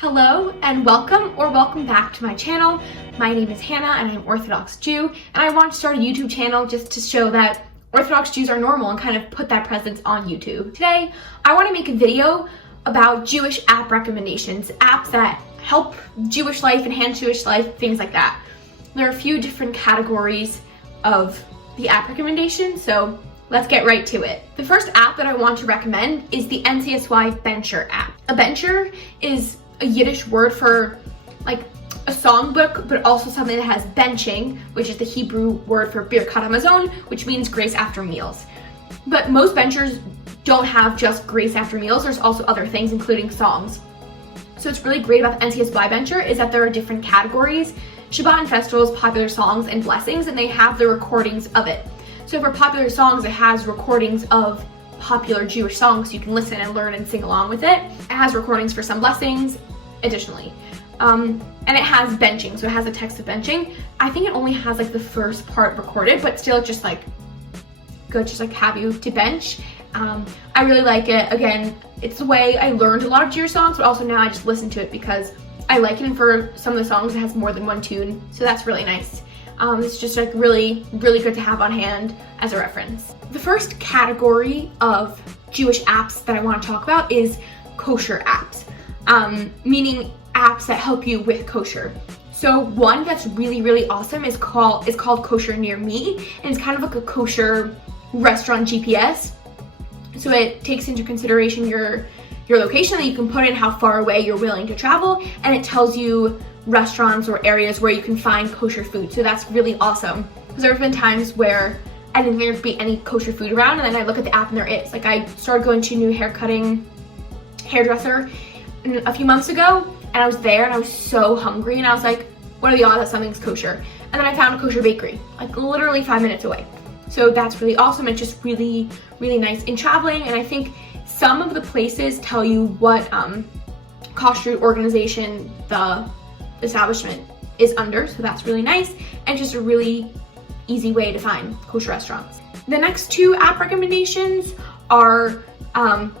Hello and welcome back to my channel. My name is Hannah and I'm Orthodox Jew, and I want to start a YouTube channel just to show that Orthodox Jews are normal and kind of put that presence on YouTube. Today, I want to make a video about Jewish app recommendations, apps that help Jewish life, enhance Jewish life, things like that. There are a few different categories of the app recommendations, so let's get right to it. The first app that I want to recommend is the NSY Venture app. A venture is a Yiddish word for like a songbook, but also something that has benching, which is the Hebrew word for Birkat Hamazon, which means grace after meals. But most ventures don't have just grace after meals. There's also other things, including songs. So what's really great about the NSY Venture is that there are different categories: Shabbat and festivals, popular songs, and blessings, and they have the recordings of it. So for popular songs, it has recordings of popular Jewish songs, so you can listen and learn and sing along with it. It has recordings for some blessings, additionally. And it has benching, so it has a text of benching. I think it only has like the first part recorded, but still just like good, just like have you to bench. I really like it. Again, it's the way I learned a lot of Jewish songs, but also now I just listen to it because I like it, and for some of the songs it has more than one tune, so that's really nice. It's just like really good to have on hand as a reference. The first category of Jewish apps that I want to talk about is kosher apps, meaning apps that help you with kosher. So one that's really awesome is called Kosher Near Me, and it's kind of like a kosher restaurant GPS. So it takes into consideration your location, that you can put in how far away you're willing to travel, and it tells you restaurants or areas where you can find kosher food. So that's really awesome, because there have been times where I didn't think there'd be any kosher food around, and then I look at the app and there is. Like, I started going to a new hairdresser a few months ago, and I was there and I was so hungry, and I was like, what are the odds that something's kosher? And then I found a kosher bakery, like literally 5 minutes away. So that's really awesome. It's just really nice in traveling, and I think some of the places tell you what kosher organization the establishment is under, so that's really nice, and just a really easy way to find kosher restaurants. The next two app recommendations are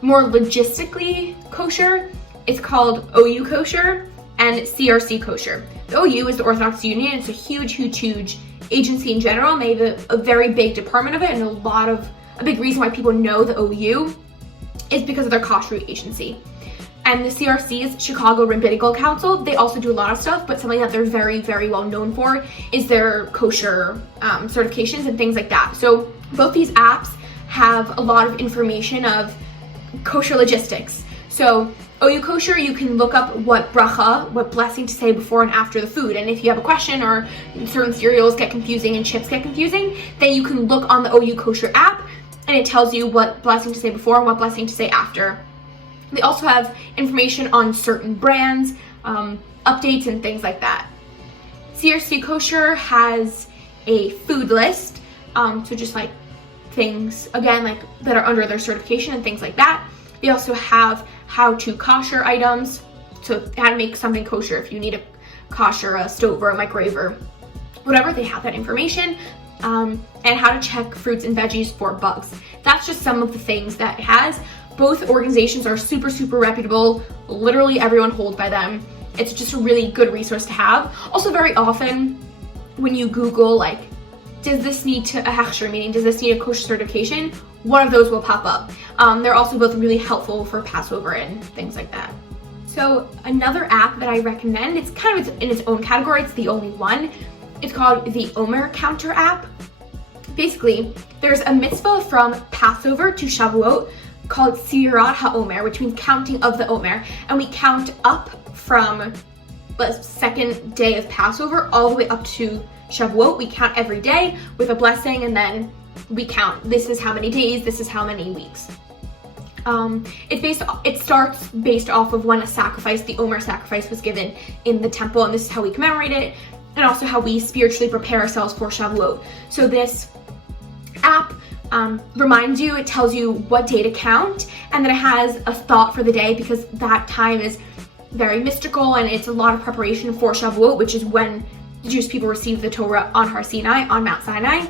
more logistically kosher. It's called OU Kosher and CRC Kosher. The OU is the Orthodox Union. It's a huge agency in general, and they have a very big department of it, and a big reason why people know the OU is because of their kosher agency. And the CRC is Chicago Rabbinical Council. They also do a lot of stuff, but something that they're very well known for is their kosher certifications and things like that. So both these apps have a lot of information of kosher logistics. So OU Kosher, you can look up what bracha, what blessing to say before and after the food. And if you have a question or certain cereals get confusing and chips get confusing, then you can look on the OU Kosher app and it tells you what blessing to say before and what blessing to say after. They also have information on certain brands, updates, and things like that. CRC Kosher has a food list, so just like things, again, like that are under their certification and things like that. They also have how-to kosher items, so how to make something kosher if you need a kosher a stove or a microwave or whatever. They have that information, and how to check fruits and veggies for bugs. That's just some of the things that it has. Both organizations are super reputable. Literally everyone holds by them. It's just a really good resource to have. Also, very often when you Google, like, does this need a hechsher, meaning does this need a kosher certification, one of those will pop up. They're also both really helpful for Passover and things like that. So another app that I recommend, it's kind of in its own category, it's the only one. It's called the Omer counter app. Basically, there's a mitzvah from Passover to Shavuot called Tehillat Omer, which means counting of the Omer, and we count up from the second day of Passover all the way up to Shavuot. We count every day with a blessing, and then we count, this is how many days, this is how many weeks. It starts based off of when a sacrifice, the Omer sacrifice, was given in the temple, and this is how we commemorate it, and also how we spiritually prepare ourselves for Shavuot. So this app reminds you, it tells you what day to count, and then it has a thought for the day, because that time is very mystical and it's a lot of preparation for Shavuot, which is when the Jewish people received the Torah on Har Sinai, on Mount Sinai.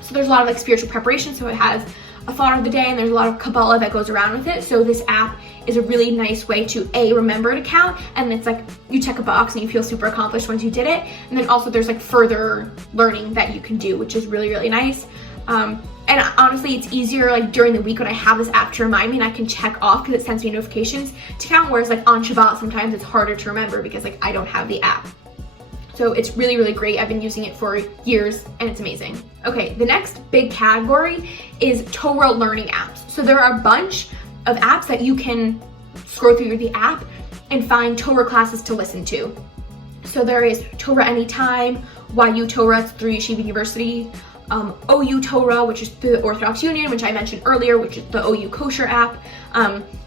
So there's a lot of like spiritual preparation, so it has a thought of the day, and there's a lot of Kabbalah that goes around with it. So this app is a really nice way to remember to count, and it's like you check a box and you feel super accomplished once you did it. And then also there's like further learning that you can do, which is really, really nice. And honestly, it's easier like during the week when I have this app to remind me, and I can check off because it sends me notifications to count, whereas like on Shabbat sometimes it's harder to remember because like I don't have the app. So it's really, really great. I've been using it for years and it's amazing. Okay, the next big category is Torah Learning apps. So there are a bunch of apps that you can scroll through the app and find Torah classes to listen to. So there is Torah Anytime, YU Torah, it's through Yeshiva University, OU Torah, which is the Orthodox Union, which I mentioned earlier, which is the OU Kosher app.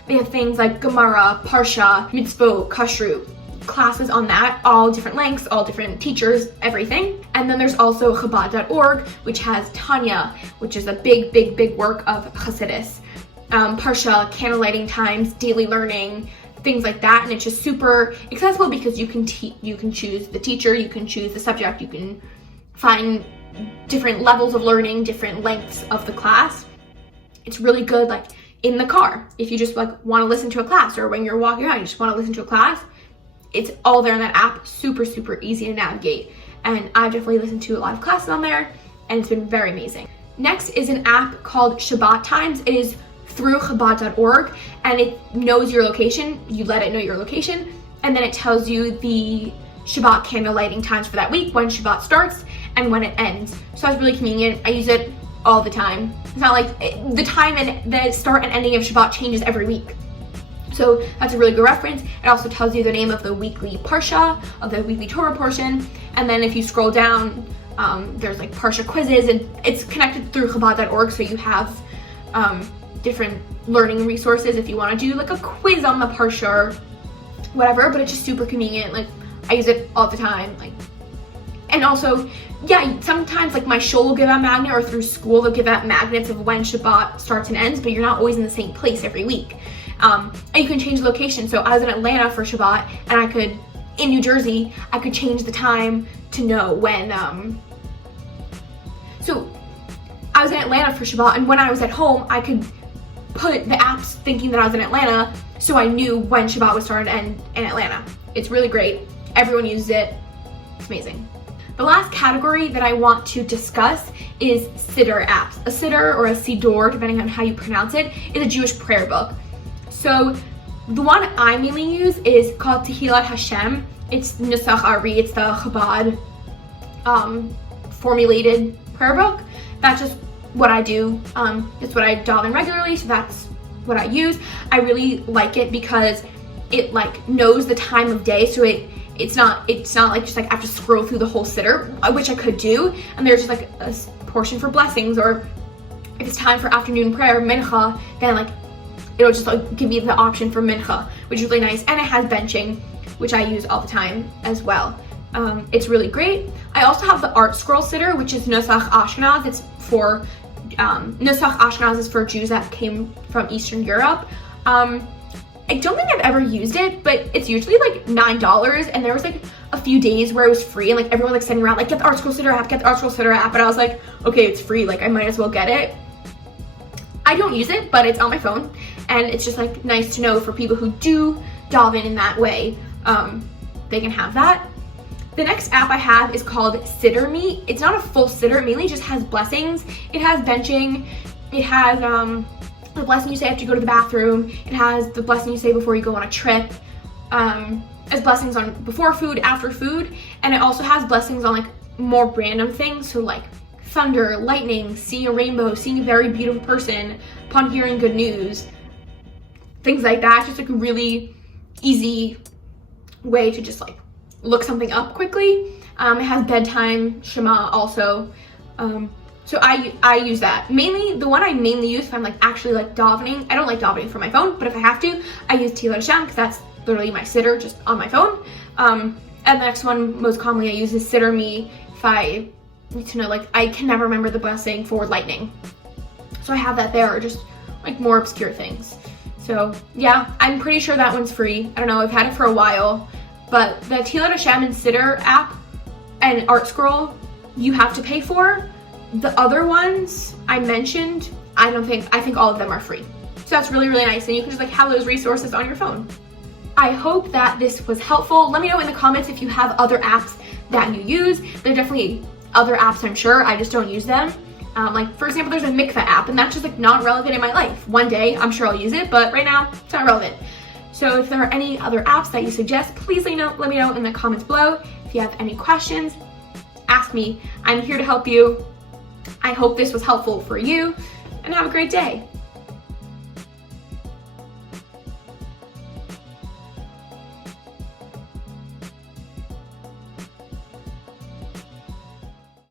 They have things like Gemara, Parsha, Mitzvot, Kashrut, classes on that, all different lengths, all different teachers, everything. And then there's also Chabad.org, which has Tanya, which is a big work of Hasidus. Parsha, candlelighting times, daily learning, things like that. And it's just super accessible because you can choose the teacher, you can choose the subject, you can find different levels of learning, different lengths of the class. It's really good like in the car. If you just like want to listen to a class, or when you're walking around, you just want to listen to a class, it's all there in that app, super easy to navigate. And I've definitely listened to a lot of classes on there and it's been very amazing. Next is an app called Shabbat Times. It is through Chabad.org and it knows your location. You let it know your location and then it tells you the Shabbat candle lighting times for that week, when Shabbat starts and when it ends. So it's really convenient. I use it all the time. It's not like the time and the start and ending of Shabbat changes every week. So that's a really good reference. It also tells you the name of the weekly Parsha, of the weekly Torah portion. And then if you scroll down, there's like Parsha quizzes, and it's connected through Chabad.org. So you have different learning resources if you want to do like a quiz on the Parsha or whatever, but it's just super convenient. Like I use it all the time. Like, and also, yeah, sometimes like my shul will give out magnet, or through school they'll give out magnets of when Shabbat starts and ends, but you're not always in the same place every week. And you can change location. So I was in Atlanta for Shabbat and in New Jersey, I could change the time to know when, so I was in Atlanta for Shabbat, and when I was at home, I could put the apps thinking that I was in Atlanta, so I knew when Shabbat would start and end in Atlanta. It's really great. Everyone uses it. It's amazing. The last category that I want to discuss is siddur apps. A siddur, or a siddur, depending on how you pronounce it, is a Jewish prayer book. So the one I mainly use is called Tehillat Hashem. It's Nusach Ari, it's the Chabad formulated prayer book. That's just what I do. It's what I daven regularly, so that's what I use. I really like it because it like knows the time of day, so it's not like just like I have to scroll through the whole siddur, which I could do, and there's just like a portion for blessings, or if it's time for afternoon prayer, mincha, then like it'll just like give me the option for mincha, which is really nice. And it has benching, which I use all the time as well. It's really great. I also have the Art Scroll siddur, which is Nusach Ashkenaz. It's for Nusach Ashkenaz is for Jews that came from Eastern Europe. I don't think I've ever used it, but it's usually like $9, and there was like a few days where it was free, and like everyone like sending around like, get the Art Scroll siddur app, get the Art Scroll siddur app, and I was like, okay, it's free, like I might as well get it. I don't use it, but it's on my phone, and it's just like nice to know for people who do daven in that way. They can have that. The next app I have is called Siddur Me. It's not a full siddur, it mainly just has blessings. It has benching, it has the blessing you say after you go to the bathroom, it has the blessing you say before you go on a trip, as blessings on before food, after food, and it also has blessings on like more random things, so like thunder, lightning, seeing a rainbow, seeing a very beautiful person upon hearing good news, things like that. It's just like a really easy way to just like look something up quickly. It has bedtime, Shema also. So I use that. Mainly, the one I mainly use if I'm like actually like davening. I don't like davening from my phone, but if I have to, I use Tehillat Hashem because that's literally my siddur just on my phone. And the next one most commonly I use is Siddur Me if I need to know, like I can never remember the blessing for lightning. So I have that there, or just like more obscure things. So yeah, I'm pretty sure that one's free. I don't know, I've had it for a while, but the Tehillat Hashem and Siddur app and Art Scroll, you have to pay for. The other ones I mentioned, I think all of them are free. So that's really, really nice. And you can just like have those resources on your phone. I hope that this was helpful. Let me know in the comments if you have other apps that you use. There are definitely other apps, I'm sure. I just don't use them. Like for example, there's a mikveh app, and that's just like not relevant in my life. One day, I'm sure I'll use it, but right now, it's not relevant. So if there are any other apps that you suggest, please let me know in the comments below. If you have any questions, ask me. I'm here to help you. I hope this was helpful for you, and have a great day.